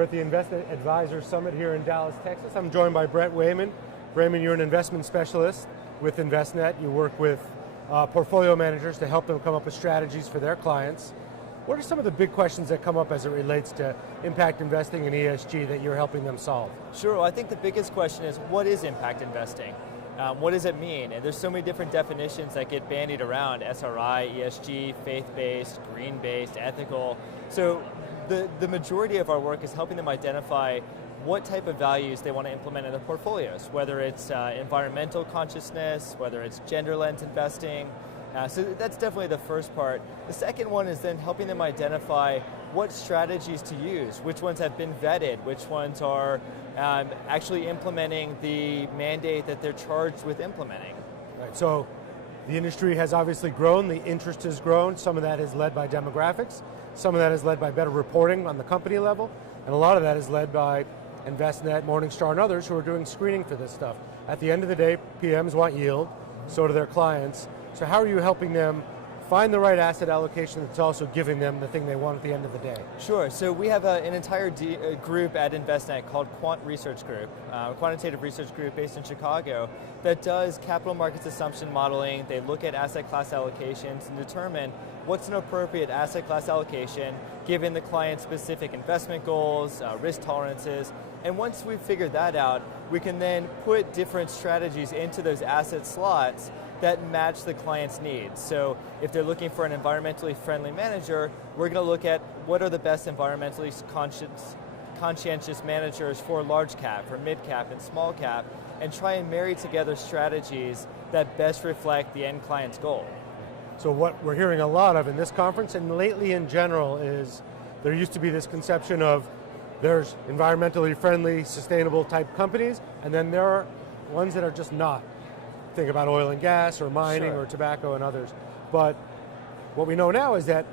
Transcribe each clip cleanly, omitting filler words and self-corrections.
We're at the Envestnet Advisor Summit here in Dallas, Texas. I'm joined by Brett Wayman. Wayman, you're an investment specialist with Envestnet. You work with portfolio managers to help them come up with strategies for their clients. What are some of the big questions that come up as it relates to impact investing and ESG that you're helping them solve? Sure, well, I think the biggest question is, what is impact investing? What does it mean? And there's so many different definitions that get bandied around: SRI, ESG, faith-based, green-based, ethical. So the majority of our work is helping them identify what type of values they want to implement in their portfolios, whether it's environmental consciousness, whether it's gender lens investing. So that's definitely the first part. The second one is then helping them identify what strategies to use, which ones have been vetted, which ones are actually implementing the mandate that they're charged with implementing. Right, so the industry has obviously grown, the interest has grown, some of that is led by demographics, some of that is led by better reporting on the company level, and a lot of that is led by Envestnet, Morningstar, and others who are doing screening for this stuff. At the end of the day, PMs want yield, so do their clients. So how are you helping them find the right asset allocation that's also giving them the thing they want at the end of the day? Sure, so we have an entire group at Envestnet called Quant Research Group, a quantitative research group based in Chicago that does capital markets assumption modeling. They look at asset class allocations and determine what's an appropriate asset class allocation given the client's specific investment goals, risk tolerances, and once we've figured that out, we can then put different strategies into those asset slots that match the client's needs. So if they're looking for an environmentally friendly manager, we're going to look at what are the best environmentally conscientious managers for large cap, for mid cap, and small cap, and try and marry together strategies that best reflect the end client's goal. So what we're hearing a lot of in this conference and lately in general is there used to be this conception of there's environmentally friendly, sustainable type companies, and then there are ones that are just not. Think about oil and gas or mining or tobacco and others. But what we know now is that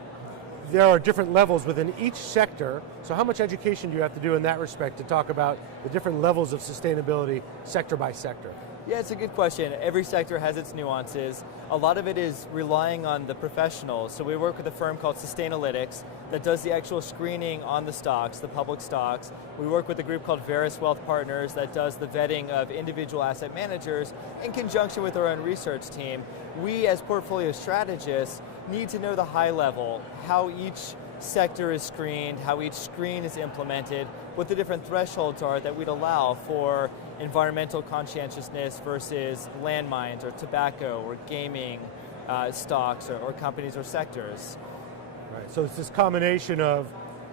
there are different levels within each sector. So how much education do you have to do in that respect to talk about the different levels of sustainability sector by sector? Yeah, it's a good question. Every sector has its nuances. A lot of it is relying on the professionals. So we work with a firm called Sustainalytics that does the actual screening on the stocks, the public stocks. We work with a group called Veris Wealth Partners that does the vetting of individual asset managers in conjunction with our own research team. We, as portfolio strategists, need to know the high level, how each sector is screened, how each screen is implemented, what the different thresholds are that we'd allow for environmental conscientiousness versus landmines or tobacco or gaming stocks or companies or sectors. Right, so it's this combination of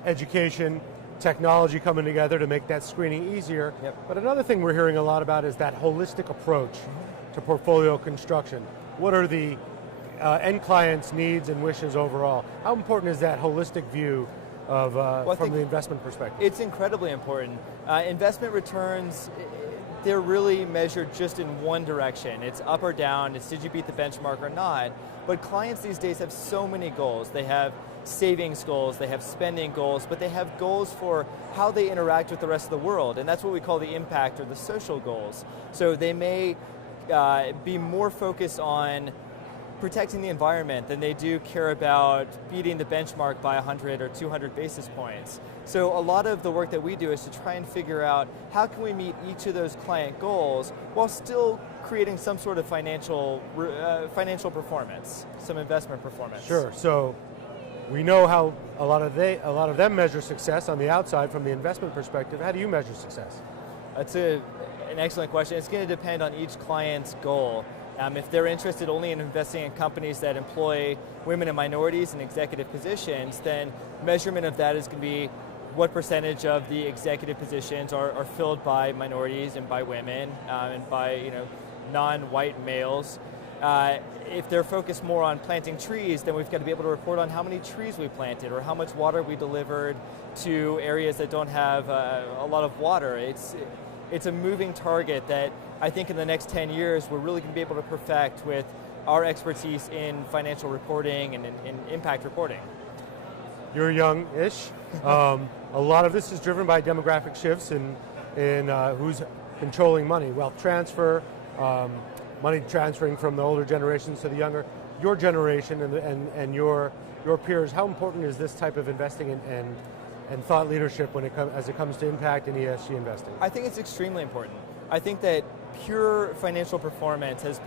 education, technology coming together to make that screening easier. Yep. But another thing we're hearing a lot about is that holistic approach to portfolio construction. What are the end client's needs and wishes overall? How important is that holistic view of from the investment perspective? It's incredibly important. Investment returns, they're really measured just in one direction. It's up or down, it's did you beat the benchmark or not. But clients these days have so many goals. They have savings goals, they have spending goals, but they have goals for how they interact with the rest of the world, and that's what we call the impact or the social goals. So they may be more focused on protecting the environment than they do care about beating the benchmark by 100 or 200 basis points. So a lot of the work that we do is to try and figure out how can we meet each of those client goals while still creating some sort of financial performance, some investment performance. Sure, so we know how a lot of them measure success on the outside from the investment perspective. How do you measure success? That's an excellent question. It's going to depend on each client's goal. If they're interested only in investing in companies that employ women and minorities in executive positions, then measurement of that is going to be what percentage of the executive positions are filled by minorities and by women and by non-white males. If they're focused more on planting trees, then we've got to be able to report on how many trees we planted or how much water we delivered to areas that don't have a lot of water. It's a moving target that I think in the next 10 years we're really going to be able to perfect with our expertise in financial reporting and in impact reporting. You're young-ish. A lot of this is driven by demographic shifts in who's controlling money, wealth transfer, money transferring from the older generations to the younger. Your generation and your peers, how important is this type of investing and and thought leadership as it comes to impact and ESG investing? I think it's extremely important. I think that pure financial performance has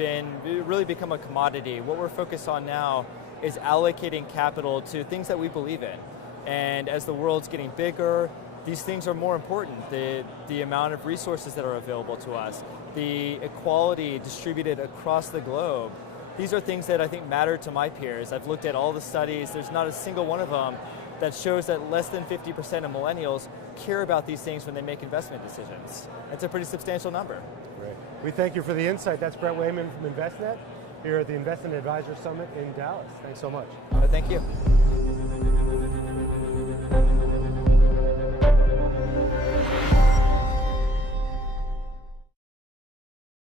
really become a commodity. What we're focused on now is allocating capital to things that we believe in. And as the world's getting bigger, these things are more important. The amount of resources that are available to us, the equality distributed across the globe. These are things that I think matter to my peers. I've looked at all the studies. There's not a single one of them that shows that less than 50% of millennials care about these things when they make investment decisions. That's a pretty substantial number. Great. We thank you for the insight. That's Brett Wayman from Envestnet here at the Investment Advisor Summit in Dallas. Thanks so much. Thank you.